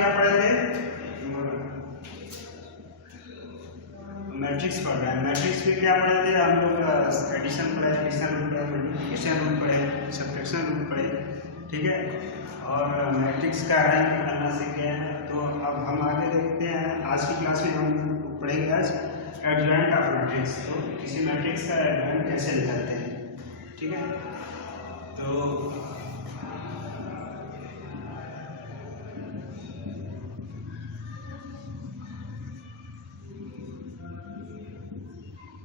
क्या पढ़े थे? मैट्रिक्स पढ़ रहे हैं। मैट्रिक्स में क्या पढ़े थे हम लोग? एडिशन पढ़े, एडिशन रूल पढ़े, मल्टीप्लिकेशन रूल पढ़े, सब्ट्रैक्शन रूल पढ़े, ठीक है। और मैट्रिक्स का रैंक निकालना सीख गए हैं। तो अब हम आगे देखते हैं, आज की क्लास में हम पढ़ेंगे आज एडजॉइंट ऑफ मैट्रिक्स। तो किसी मैट्रिक्स का एडजॉइंट कैसे निकालते हैं, ठीक है। तो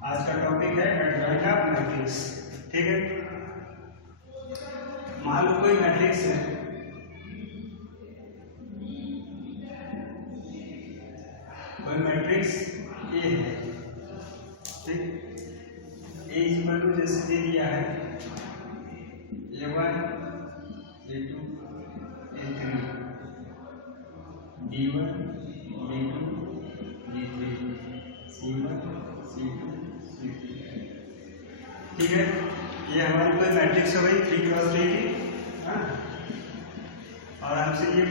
आज का टॉपिक है एडजॉइंट ऑफ मैट्रिक्स, ठीक है। मान लो कोई मैट्रिक्स है, कोई मैट्रिक्स ए है, ठीक। ए इक्वल टू जैसे दे दिया है A1 A2 A3 B1 B2 B3 C1 C2 C3, ठीक है। ये हमारी कोई मैट्रिक्स हो गई 3x3 की, हाँ। और हमसे ये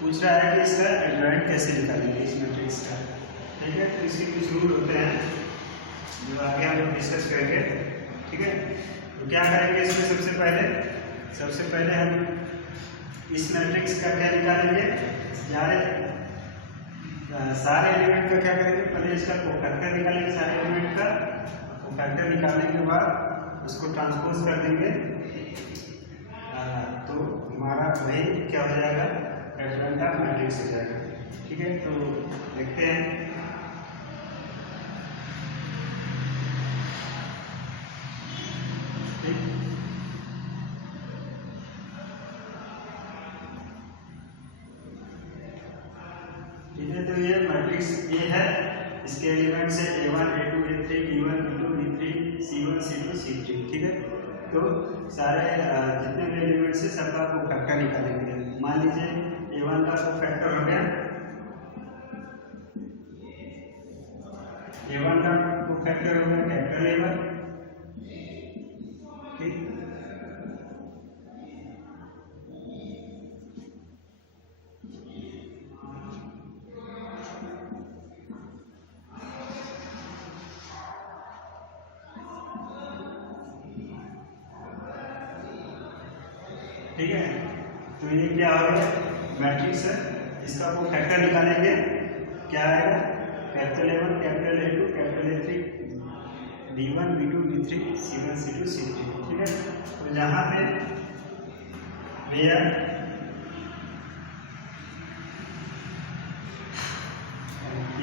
पूछ रहा है कि इसका एडजॉइंट कैसे निकालेंगे इस मैट्रिक्स का, ठीक है। तो इसके कुछ रूल होते हैं जो आगे हम लोग डिस्कस करेंगे, ठीक है। तो क्या करेंगे इसमें? सबसे पहले हम इस मैट्रिक्स का क्या निकालेंगे? सारे एलिमेंट का क्या करेंगे? पहले इसका कोफैक्टर निकालेंगे, सारे एलिमेंट का कोफैक्टर निकालने के बाद उसको ट्रांसपोज कर देंगे, तो हमारा वही क्या हो जाएगा? एडजॉइंट ऑफ मैट्रिक्स हो जाएगा, ठीक है। तो देखते हैं। ठीक है, तो ये मैट्रिक्स ए है, इसके एलिमेंट्स है A1 A2 A3 B1 B2 B3 C1 C2 C3, ठीक है। तो सारे जितने भी एलिमेंट्स है सबका कोफैक्टर निकालेंगे। मान लीजिए A1 का कोफैक्टर हो गया, A1 का कोफैक्टर हो गया कैपिटल A1, ठीक। ठीक है, तो ये क्या हो गया? मैट्रिक्स है, इसका कोफैक्टर निकालेंगे, क्या आएगा? Capital A1 capital A2 capital A3 B1 B2 B3 C1 C2 C3, ठीक है। तो यहाँ पे भैया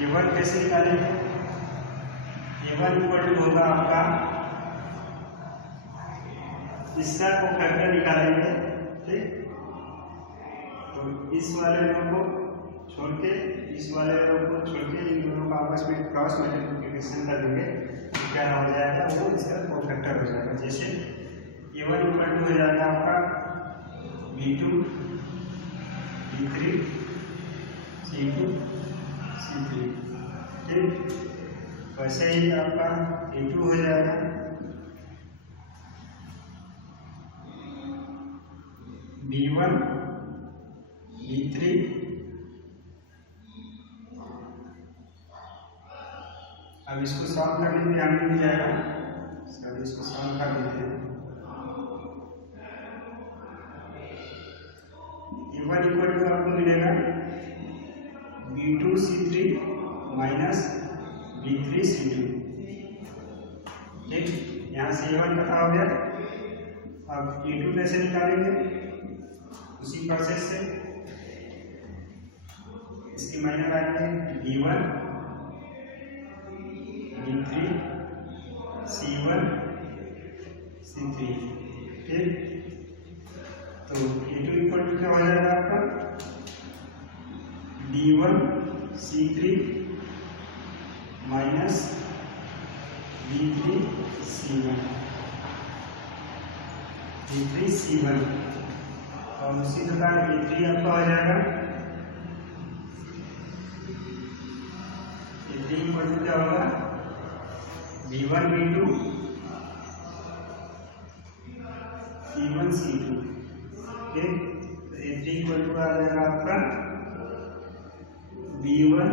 A1 कैसे निकालेंगे? A1 इक्वल टू होगा आपका, इसका कोफैक्टर निकालेंगे, ठीक। तो इस वाले रो को छोड़ के, इस वाले रो को छोड़ के इन दोनों को आपस में क्रॉस मल्टीप्लिकेशन कर देंगे, तो क्या हो जाएगा? वो इसका कोफैक्टर हो जाएगा। जैसे A1 इक्वल टू हो जाएगा आपका B2 B3 C2 C3, ठीक। वैसे ही आपका A2 हो जाएगा B1 B3 अब इसको सॉल्व करने में ध्यान नहीं जाएगा, सब इसको सॉल्व कर देते हैं। A1 इक्वल टू आपको मिलेगा B2 C3 minus B3 C2, ठीक। यहाँ से A1 कटा हो गया। अब A2 कैसे निकालेंगे? उसी प्रोसेस से इसकी माइनस आएंगे B1 B3 C1 C3, ठीक। तो A2 इक्वल टू क्या हो जाएगा आपका? B1 C3 minus B3 C1 B3 C1, और उसी प्रकार B3 आपका हो जाएगा B3 इक्वल टू क्या होगा? B1 B2 C1 C2, ठीक। A3 इक्वल टू आ जाएगा आपका B1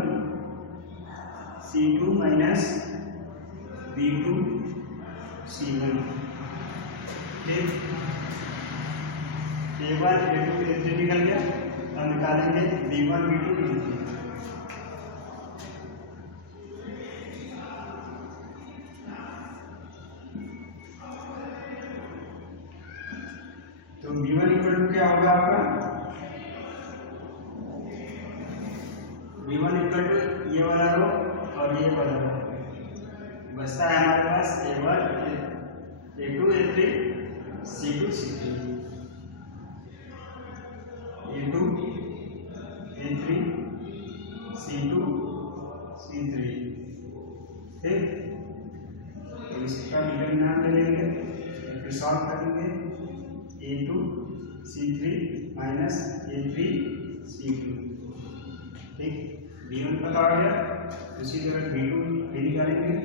C2 minus B2 C1। ठीक, A1 A2 A3 निकल गया। अब निकालेंगे B1 B2 B3। तो B1 इक्वल टू क्या होगा आपका? B1 इक्वल टू ये वाला रो और ये वाला रो, बचता है हमारे पास A1 A2 A3 C2 C3, A2 A3 C2 C3। ठीक, तो इसका डिटरमिनेंट ले लेंगे, फिर सॉल्व करेंगे। A2 C3 minus A3 C2। ठीक, B1 पता आ गया, उसी तरह B2 भी निकालेंगे।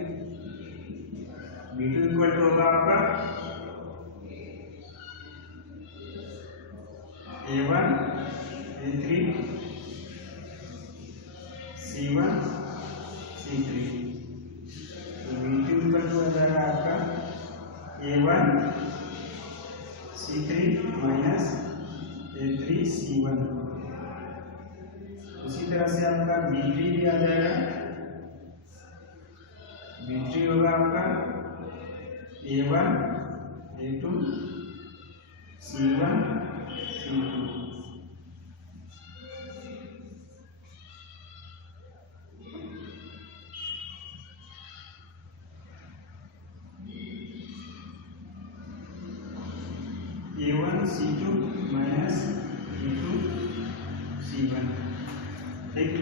B2 इक्वल टू होगा आपका A1 A3 C1 C3। तो B2 इक्वल टू हो जाएगा आपका A1 C3 minus A3 C1। उसी तरह से आपका B3 भी आ जाएगा। B3 होगा आपका A1 A2 C1 C2। A1 C2 minus B2 C1। ठीक,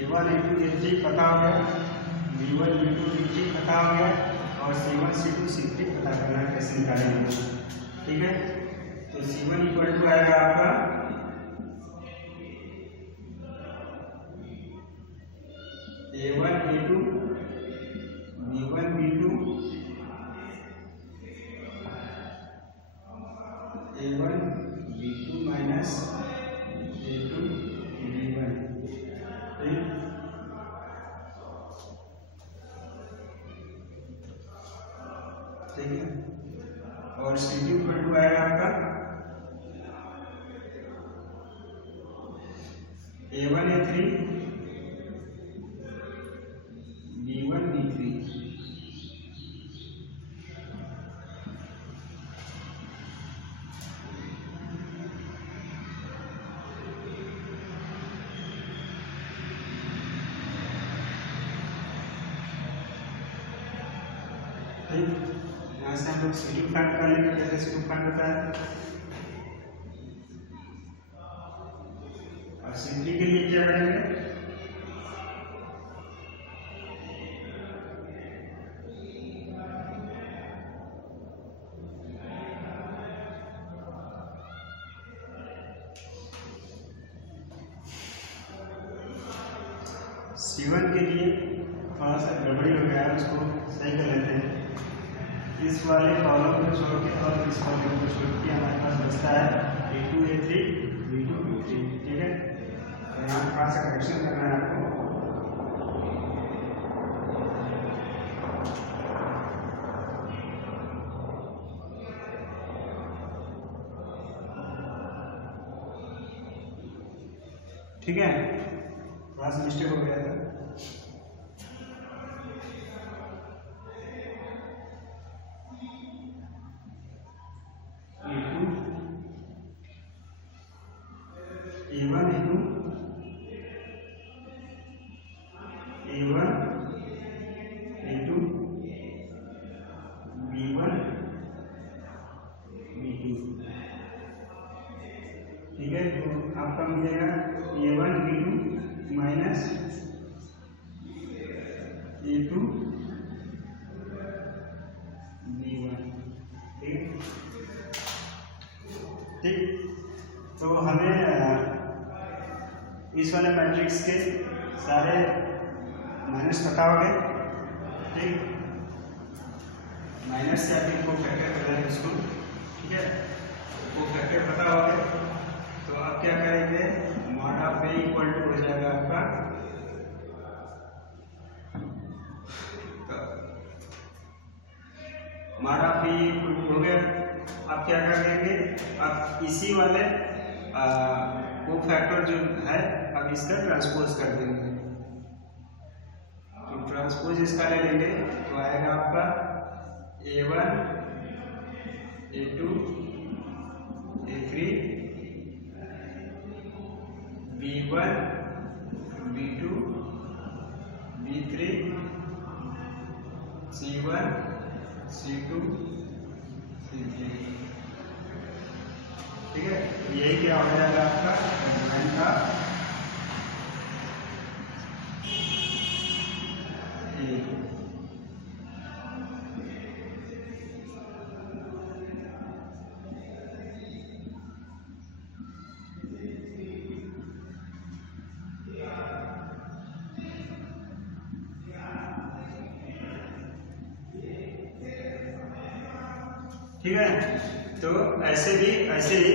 A1 A2 A3 पता हो गया, B1 B2 B3 पता हो गया, और C1 C2 C3 पता करना है कैसे निकालेंगे। ठीक है, तो C1 इक्वल टू आएगा आपका A1 A2 B1 B2 A1 B2 minus A2 B1। ठीक है, और C2 इक्वल टू आएगा आपका A1 A3 B1 B3। यहाँ से हम लोग C2 फाइंड कर लेंगे। कैसे C2 फाइंड होता है, और C3 के लिए क्या करेंगे? C1 के लिए थोड़ा सा गड़बड़ी हो गया है, उसको सही कर लेते हैं। इस वाले कॉलम को छोड़ के और इस कॉलम को छोड़ के हमारे पास बचता है A2 A3 B2 B3। ठीक है, तो यहाँ थोड़ा सा करेक्शन करना है आपको। ठीक है, थोड़ा सा मिस्टेक हो गया था। A1 A2 A1 A2 B1 B2। ठीक है, तो आपका मिलेगा A1 B2 minus A2 B1। ठीक, तो हमें इस वाले मैट्रिक्स के सारे माइनस पता हो गए। ठीक, माइनस से आप इनको फैक्टर कर रहे हैं इसको। ठीक है, वो फैक्टर पता हो गया। तो अब क्या करेंगे, mod of A equal to हो जाएगा आपका, mod of A equal to हो गया। अब क्या करेंगे, अब इसी वाले को फैक्टर जो है अब इसका ट्रांसपोज कर देंगे। तो ट्रांसपोज इसका ले लेंगे तो आएगा आपका A1 A2 A3 B1 B2 B3 C1 C2 C3। ठीक है, यही क्या हो जाएगा आपका एडजॉइंट का ठीक है। तो ऐसे ही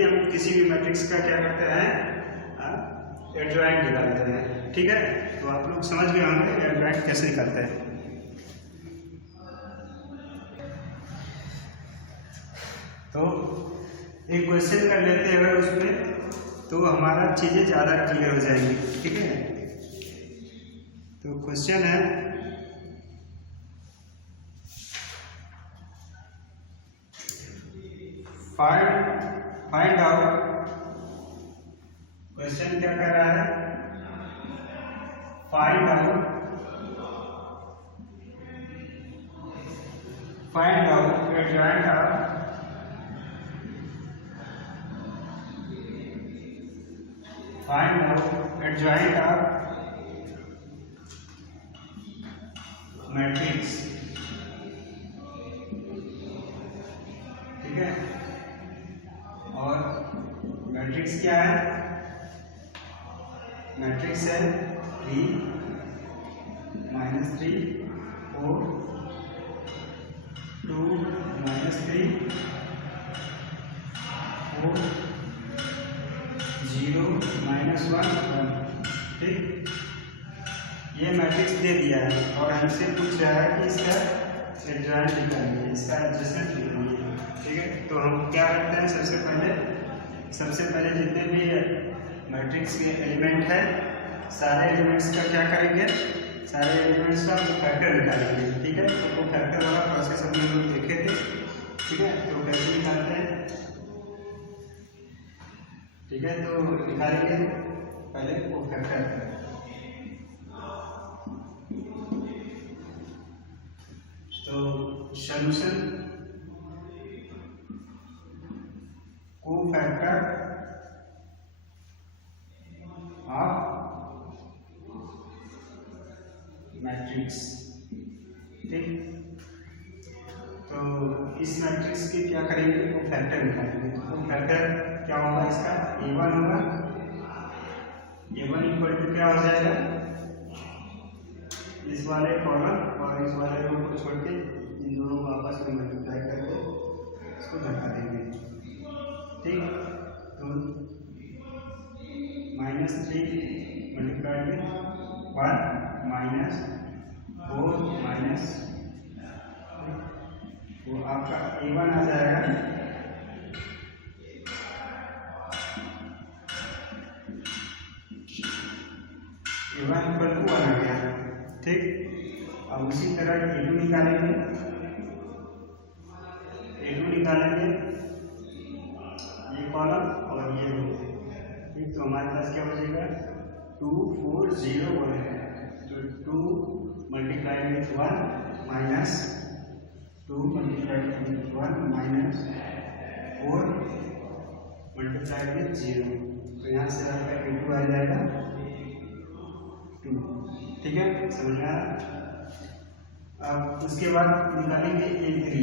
हम किसी भी मैट्रिक्स का क्या करते हैं, एडजॉइंट निकालते हैं। ठीक है, तो आप लोग समझ गए होंगे एडजॉइंट कैसे निकालते हैं। तो एक क्वेश्चन कर लेते हैं अगर उसमें, तो हमारा चीज़ें ज़्यादा क्लियर हो जाएंगी। ठीक है, तो क्वेश्चन है फाइंड आउट, क्वेश्चन क्या कर रहा है, find out adjoint of matrix. ठीक है, और मैट्रिक्स क्या है, मैट्रिक्स है 3 -3 4 2 -3 4 0 -1 1। ठीक, ये मैट्रिक्स दे दिया है और हमसे पूछ रहा है कि इसका एडजॉइंट निकालिए, इसका एडजस्टमेंट निकालिए। ठीक है, तो हम क्या करते हैं, सबसे पहले जितने भी मैट्रिक्स के एलिमेंट है, सारे एलिमेंट्स का क्या करेंगे, सारे एलिमेंट्स का फैक्टर निकालेंगे। ठीक है, तो वो फैक्टर वाला प्रोसेस हम लोग देखे थे। ठीक है, तो कैसे निकालते हैं, ठीक है, तो निकालेंगे पहले वो फैक्टर। तो सॉल्यूशन को फैक्टर ऑफ मैट्रिक्स। ठीक, तो इस मैट्रिक्स के क्या करेंगे, वो फैक्टर निकालेंगे। तो वो फैक्टर क्या होगा, इसका A1 होगा। A1 इक्वल टू क्या हो जाएगा, इस वाले कॉलम और इस वाले रो को छोड़ के इन दोनों को आपस में मल्टीप्लाई करके इसको घटा देंगे। ठीक, तो -3 मल्टीप्लाई में 1 -4 माइनस, तो आपका A1 आ जाएगा A1 इक्वल टू 1 आ गया। ठीक, अब उसी तरह A2 निकालेंगे, ये कॉलम और ये रो। ठीक, तो हमारे पास क्या बचेगा, 2 4 0 1 है, तो 2 multiply with 1 minus 2 multiply with 1 minus 4 multiply with 0। तो यहाँ से आपका A2 आ जाएगा 2। ठीक है, समझ में आया। अब उसके बाद निकालेंगे A3।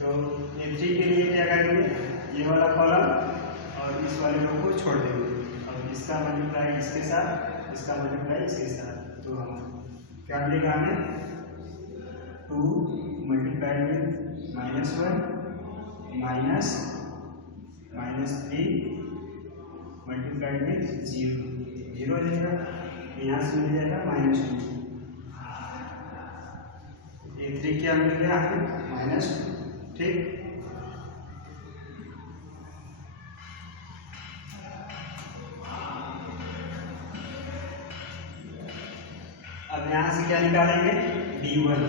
तो A3 के लिए क्या करेंगे, ये वाला कॉलम और इस वाले रो को छोड़ देंगे। अब इसका मल्टीप्लाई इसके साथ, इसका मल्टीप्लाई इसके साथ, तो हम क्या मिलेगा, हमें 2 मल्टीप्लाइड विथ -1 -3 मल्टीप्लाइड विथ 0 हो जाएगा। यहाँ से मिल जाएगा -2। A3 क्या मिल गया हमें -2। ठीक, अब यहाँ से क्या निकालेंगे B1।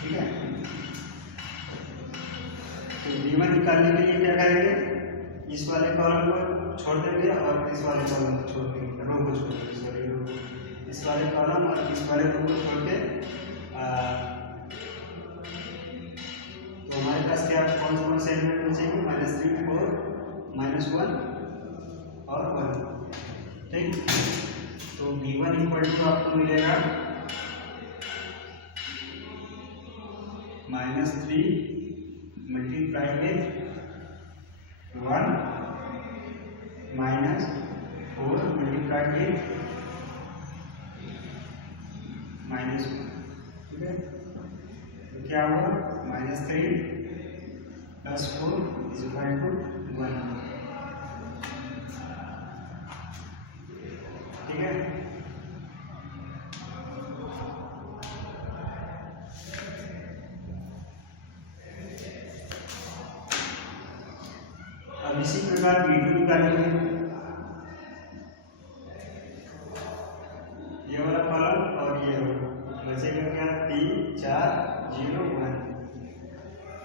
ठीक है, तो B1 निकालने के लिए क्या करेंगे, इस वाले कॉलम को छोड़ देंगे और इस वाले कॉलम को छोड़ देंगे, रो को छोड़ देंगे, सॉरी रो, इस वाले कॉलम और इस वाले रो को छोड़ के तो हमारे पास क्या कौन से एलिमेंट बचेंगे, -3 4 -1 और 1। ठीक, तो B1 इक्वल टू आपको मिलेगा -3 मल्टीप्लाइड विथ 1 -4 मल्टीप्लाइड विथ -1। ठीक है, तो क्या होगा -3 + 4 = 1। ठीक है, अब इसी प्रकार B2 निकालेंगे। ये वाला कॉलम और ये बचेगा क्या 3 4 0 1।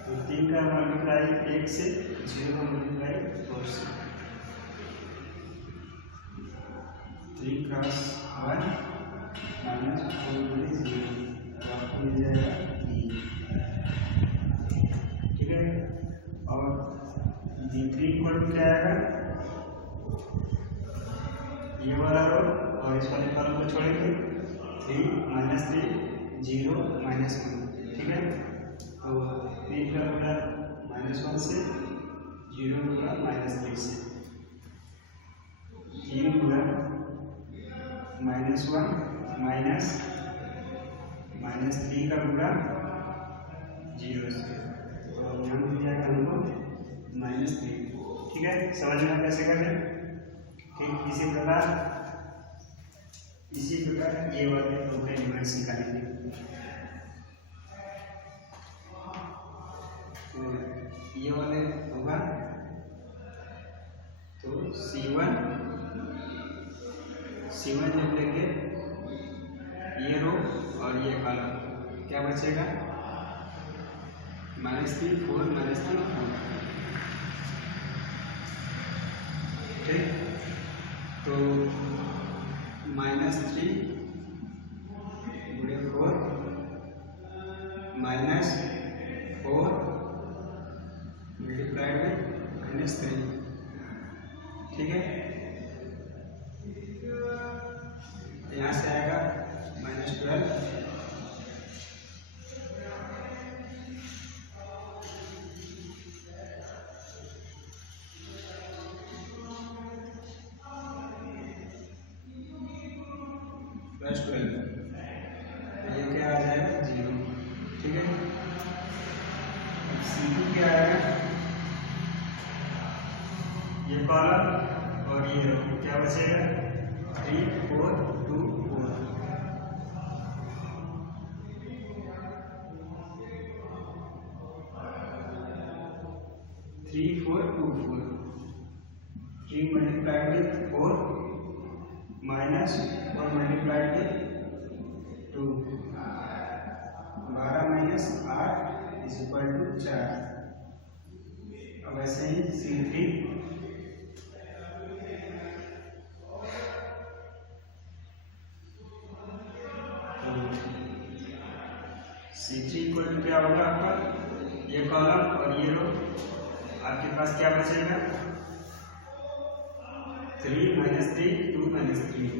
तो 3 का मल्टीप्लाई 1 से, 0 का मल्टीप्लाई 4 से। 3 × 1 -4 × 0 तो आपको मिल जाएगा 3। ठीक है, और B3 इक्वल टू क्या आएगा, ये वाला रो और इस वाले कॉलम को छोड़ेंगे 3 -3 0 -1। ठीक है, तो 3 का गुणा -1 से, 0 गुणा -3 से, 3 गुणा -1 -3 का गुणा 0 से, तो यहाँ मिल जाएगा हमको -3। ठीक है, समझ में कैसे करें। ठीक, इसी प्रकार ये वाले दो के एलिमेंट्स निकालेंगे। तो ये वाले होगा तो C1 जब लेंगे ये रो और ये कॉलम, क्या बचेगा -3 4 -3 4। ठीक, तो -3 × 4 -4 मल्टीप्लाइड विथ -3। ठीक है, यहाँ से आएगा -12। +12, ये क्या आ जाएगा 0। ठीक है, C2 क्या आएगा, ये कॉलम और ये रो, क्या बचेगा 3 4 2 4। 3 4 2 4। 3 मल्टीप्लाइड विथ 4 -1 मल्टीप्लाइड विथ 2, 12 - 8 = 4। अब ऐसे ही C3 इक्वल टू क्या होगा आपका, ये कॉलम और ये रो, आपके पास क्या बचेगा 3 -3 2 -3,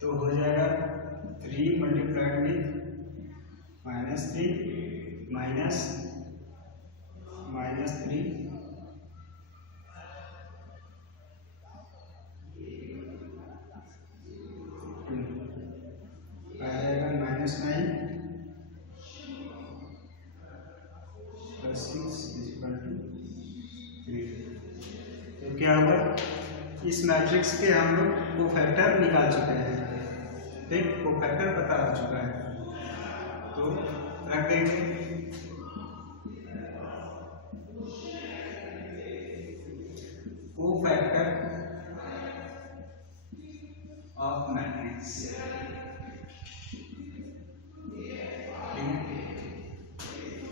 तो हो जाएगा 3 मल्टीप्लाइड विथ -3 -3 इस मैट्रिक्स के हम लोग कोफैक्टर निकाल चुके हैं, ठीक, कोफैक्टर पता आ चुका है, तो रख देंगे। Cofactor of matrix,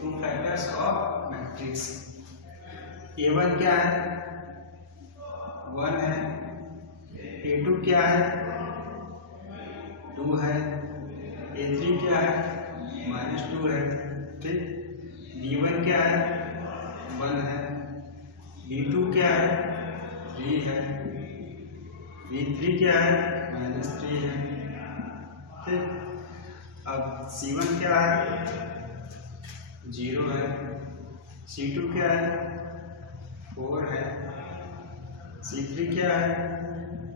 cofactors of matrix. A1 क्या है? 1 है। A2 क्या है? 2 है। A3 क्या है? -2 है, ठीक। B1 क्या है? 1 है। B2 क्या है? 3 है। B3 क्या है? -3 है, ठीक। अब C1 क्या है? 0 है। C2 क्या है? 4 है। C3 क्या है?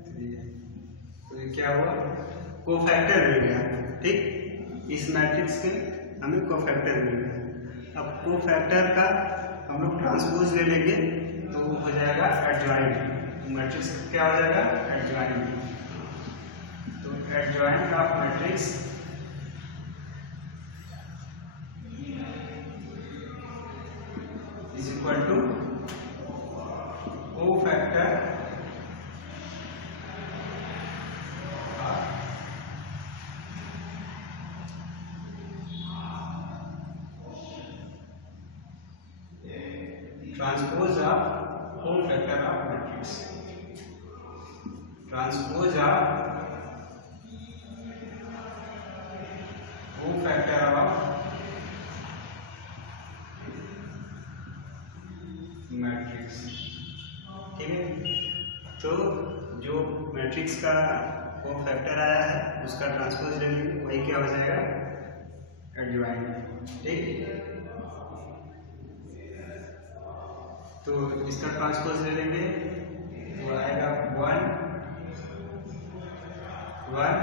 3 है। तो ये क्या हुआ? कोफैक्टर मिल गया, ठीक। इस मैट्रिक्स के हमें कोफैक्टर मिल गया। अब कोफैक्टर का हम लोग ट्रांसपोज ले लेंगे तो हो जाएगा एडजॉइंट। मैट्रिक्स क्या हो जाएगा? एडजॉइंट। तो adjoint of matrix is equal to cofactor transpose of cofactor of matrix, transpose of cofactor of matrix, ठीक है। तो जो मैट्रिक्स का कोफैक्टर आया है उसका ट्रांसपोज ले लेंगे, वही क्या हो जाएगा? एडजॉइंट, ठीक। तो इसका ट्रांसपोज ले लेंगे तो आएगा 1 1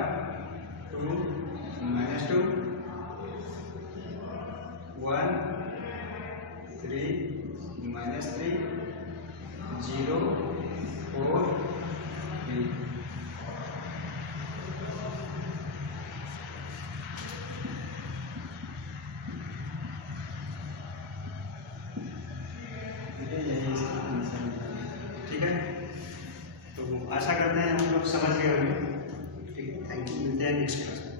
2 -2 1 3 -3 0 4 3। ठीक है, तो आशा करते हैं हम लोग समझ गए होंगे, ठीक है। थैंक यू, मिलते हैं नेक्स्ट क्लास में।